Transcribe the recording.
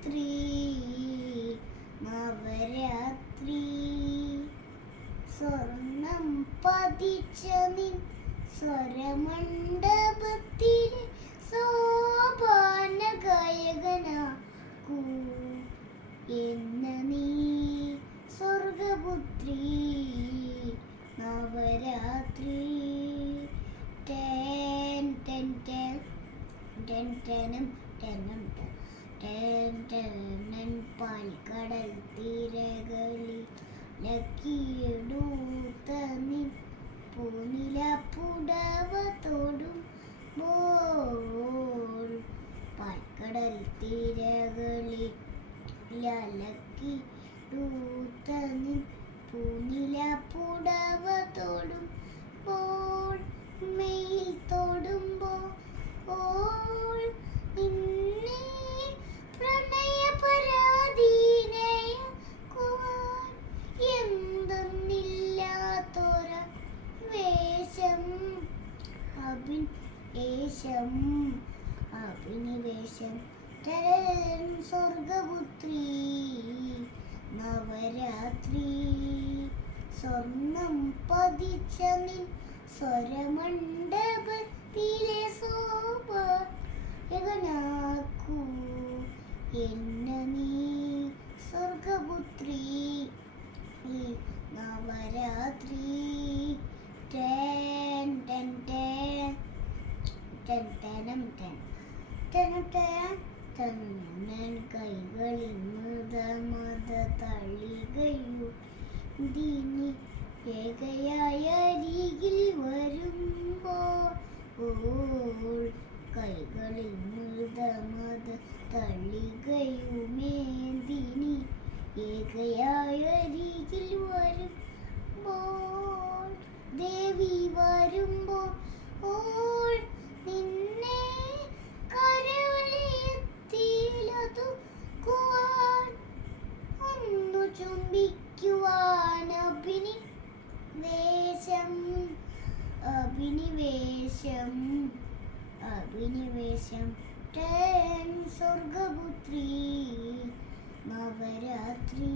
സ്വർഗപുത്രി നവരാത്രി. സ്വർണം പതിച്ച നിൻ സ്വരമണ്ഡപത്തിലെ സോപാന ഗായകനാക്കൂ എന്ന നീ സ്വർഗപുത്രി Navaratri. Ten ten ten ten ടെനും ടെനും ടെൻ ടെനൻ പാൽക്കടൽ തീരകളിൽ ലക്കിയെടുത്ത നിൻ പൂനില പുടവ തൊടും പാൽക്കടൽ തീരകളിൽ ലലക്കി നിൻ പൂനില പുടവ തൊടും ഏശം അഭിനിവേശം തരൻ സ്വർഗപുത്രി നവരാത്രി. സ്വർണം പതിച്ച സ്വരമണ്ഡപത്തിലെ സോപാകനാക്കൂ എന്ന നീ സ്വർഗപുത്രി ഈ Navaratri ten ten ten ten ten ടെൻ തന്നൻ കൈകളിൽ മൃതമത തളികയു ദിനി ഏകയായ അരികിൽ ഓൾ കൈകളിൽ മൃതമത തളികയുമേന്തിനി അഭിനിവേശം സ്വർഗപുത്രി നവരാത്രി.